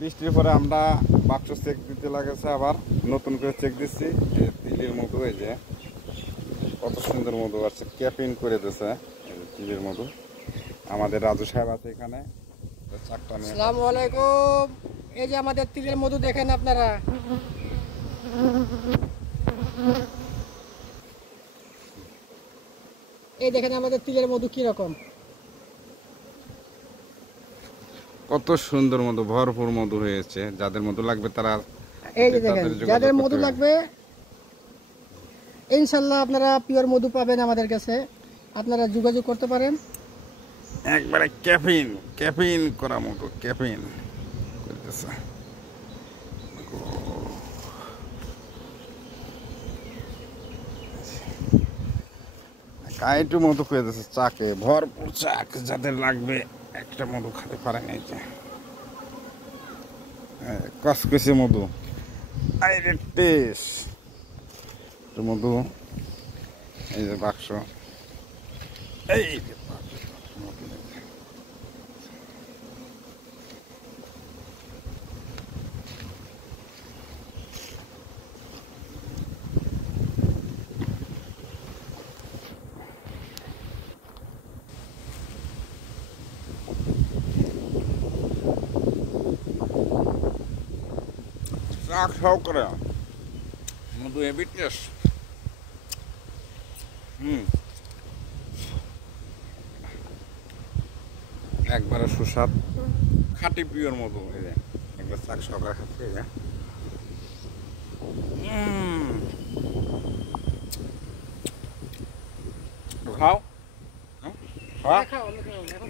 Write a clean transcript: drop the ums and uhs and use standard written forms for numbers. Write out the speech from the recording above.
বৃষ্টির পরে আমরা বাক্স চেক দিতে লাগেছে, আবার নতুন করে চেক দিচ্ছি। যে তিলের মধু, এই যে কত সুন্দর মধু আছে, ক্যাপিং করে দিয়েছে তিলের মধু। আমাদের রাজু সাহেব আছে এখানে, চাকটা নিয়ে। আসসালামু আলাইকুম। এই যে আমাদের তিলের মধু দেখেন আপনারা, এই দেখেন আমাদের তিলের মধু কি রকম। কত সুন্দর মধু, ভরপুর মধু হয়েছে। যাদের মধু লাগবে তারা এই যে দেখেন, যাদের মধু লাগবে ইনশাল্লাহ আপনারা পিওর মধু পাবেন আমাদের কাছে, আপনারা যোগাযোগ করতে পারেন। একবারে ক্যাফিন ক্যাফিন করা মতো ক্যাফিন করতেছে। একটু মধু খেয়ে দিচ্ছে চাকে, ভরপুর চাক। যাদের লাগবে একটা মধু খেতে পারেন। এই যে কসকসে মধু, আইরে টেস্ট মধু। এই যে বাক্স, এই যে চাক সহকারে মধু হেভি টেস্ট। একবারে সুস্বাদ, খাঁটি পিওর মধু। এই যে একবার চাক সহকারে খাচ্ছে। এই যে খাও, খাও, এখন